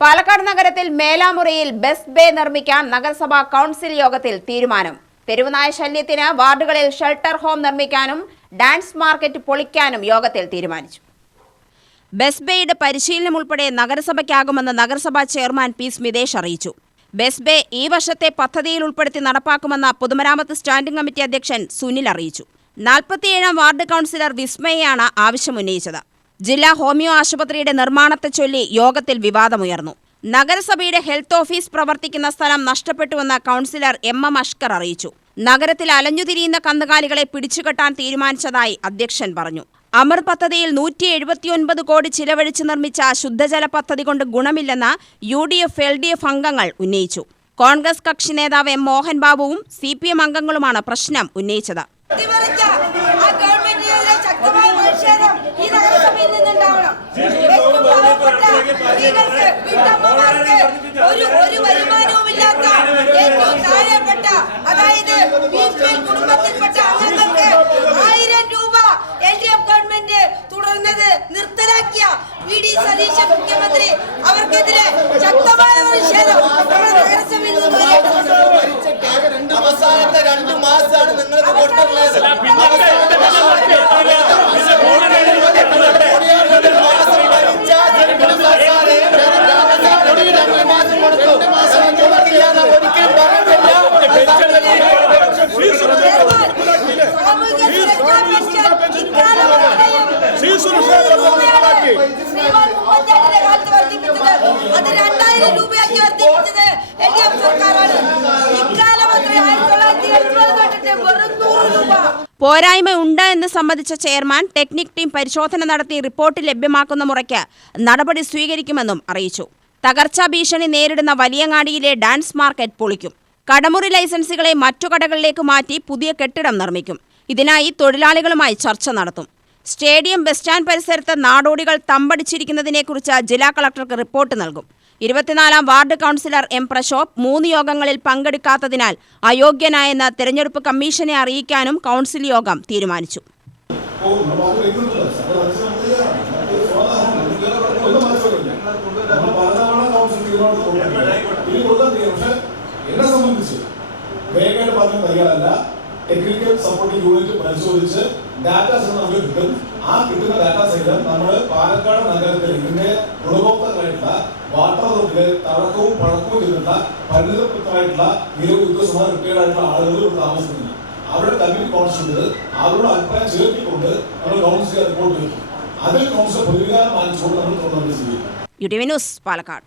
പാലക്കാട് നഗരത്തിൽ മേലാമുറിയിൽ bus bay നിർമ്മിക്കാൻ നഗരസഭാ കൗൺസിൽ യോഗത്തിൽ തീരുമാനം. തെരുവുനായ ശല്യത്തിന് വാർഡുകളിൽ ഷെൽട്ടർ ഹോം നിർമ്മിക്കാനും ഡാൻസ് മാർക്കറ്റ് പൊളിക്കാനും യോഗത്തിൽ തീരുമാനിച്ചു. ബസ് ബേയുടെ പരിശീലനം ഉൾപ്പെടെ നഗരസഭയ്ക്കാകുമെന്ന് നഗരസഭാ ചെയർമാൻ പി സ്മിതേഷ് അറിയിച്ചു. ബസ് ബേ ഈ വർഷത്തെ പദ്ധതിയിൽ ഉൾപ്പെടുത്തി നടപ്പാക്കുമെന്ന പൊതുമരാമത്ത് സ്റ്റാൻഡിംഗ് കമ്മിറ്റി അധ്യക്ഷൻ സുനിൽ അറിയിച്ചു. 47-ാം വാർഡ് കൗൺസിലർ വിസ്മയാണ് ആവശ്യമുന്നയിച്ചത്. ജില്ലാ ഹോമിയോ ആശുപത്രിയുടെ നിർമ്മാണത്തെ ചൊല്ലി യോഗത്തിൽ വിവാദമുയർന്നു. നഗരസഭയുടെ ഹെൽത്ത് ഓഫീസ് പ്രവർത്തിക്കുന്ന സ്ഥലം നഷ്ടപ്പെട്ടുവെന്ന് കൗൺസിലർ എം അഷ്കർ അറിയിച്ചു. നഗരത്തിൽ അലഞ്ഞുതിരിയുന്ന കന്നുകാലികളെ പിടിച്ചുകെട്ടാൻ തീരുമാനിച്ചതായി അധ്യക്ഷൻ പറഞ്ഞു. അമർ പദ്ധതിയിൽ 179 കോടി ചിലവഴിച്ച് നിർമ്മിച്ച ശുദ്ധജല പദ്ധതി കൊണ്ട് ഗുണമില്ലെന്ന് UDF LDF അംഗങ്ങൾ ഉന്നയിച്ചു. കോൺഗ്രസ് കക്ഷി നേതാവ് എം മോഹൻ ബാബുവും CPM അംഗങ്ങളുമാണ് പ്രശ്നം ഉന്നയിച്ചത്. കുടുംബത്തിൽപ്പെട്ട അംഗങ്ങൾക്ക് 1000 രൂപ LDF ഗവൺമെന്റ് തുടർന്നത് നിർത്തലാക്കിയ VD സതീശൻ മുഖ്യമന്ത്രി അവർക്കെതിരെ ശക്തമായ പ്രതിഷേധം നഗരസഭയിൽ അവസാനത്തെ 2 മാസമാണ് നിങ്ങൾക്ക് കൊടുത്തിട്ടുള്ളത്. പോരായ്മ ഉണ്ട് എന്ന് സംബന്ധിച്ച ചെയർമാൻ ടെക്നിക് ടീം പരിശോധന നടത്തി റിപ്പോർട്ട് ലഭ്യമാക്കുന്ന മുറയ്ക്ക് നടപടി സ്വീകരിക്കുമെന്നും അറിയിച്ചു. തകർച്ചാ ഭീഷണി നേരിടുന്ന വലിയങ്ങാടിയിലെ ഡാൻസ് മാർക്കറ്റ് പൊളിക്കും. കടമുറി ലൈസൻസുകളെ മറ്റു കടകളിലേക്ക് മാറ്റി പുതിയ കെട്ടിടം നിർമ്മിക്കും. ഇതിനായി തൊഴിലാളികളുമായി ചർച്ച നടത്തും. സ്റ്റേഡിയം ബസ് സ്റ്റാൻഡ് പരിസരത്ത് നാടോടികൾ തമ്പടിച്ചിരിക്കുന്നതിനെക്കുറിച്ച് ജില്ലാ കളക്ടർക്ക് റിപ്പോർട്ട് നൽകും. 24-ാം വാർഡ് കൗൺസിലർ M പ്രശോഭ് 3 യോഗങ്ങളിൽ പങ്കെടുക്കാത്തതിനാൽ അയോഗ്യനായെന്ന് തെരഞ്ഞെടുപ്പ് കമ്മീഷനെ അറിയിക്കാനും കൗൺസിൽ യോഗം തീരുമാനിച്ചു. ടെക്നിക്കൽ സപ്പോർട്ടിംഗ് യൂണിറ്റ് പരിശോധിച്ച് ഡാറ്റ നമുക്ക് കിട്ടും. ആ കിട്ടുന്ന ഡാറ്റാ സഹിതം നമ്മൾ പാലക്കാട് നഗരത്തിൽ ഇതിന്റെ ഗുണഭോക്താക്കളായിട്ടുള്ള വാട്ടർ അതോറിറ്റിയിലെ തഴക്കവും പഴക്കവും ചെയ്തിട്ടുള്ള പരിണിതപ്രായിട്ടുള്ള നിരവധി ഉദ്യോഗസ്ഥന്മാർ റിട്ടയർഡ് ആയിട്ടുള്ള ആളുകൾ ഇവിടെ താമസിക്കുന്നുണ്ട്. അവരുടെ കമ്മിറ്റി കോൺസ്റ്റിറ്റ്യൂട്ട് അവരുടെ അഭിപ്രായം ചേർത്തിക്കൊണ്ട് നമ്മൾ കൗൺസിൽ റിപ്പോർട്ട് വയ്ക്കും. അതിൽ കൗൺസിൽ പ്രതികാരം വാങ്ങിച്ചുകൊണ്ട് നമ്മൾ തുടർന്ന് ചെയ്യും. UTV news Palakkad.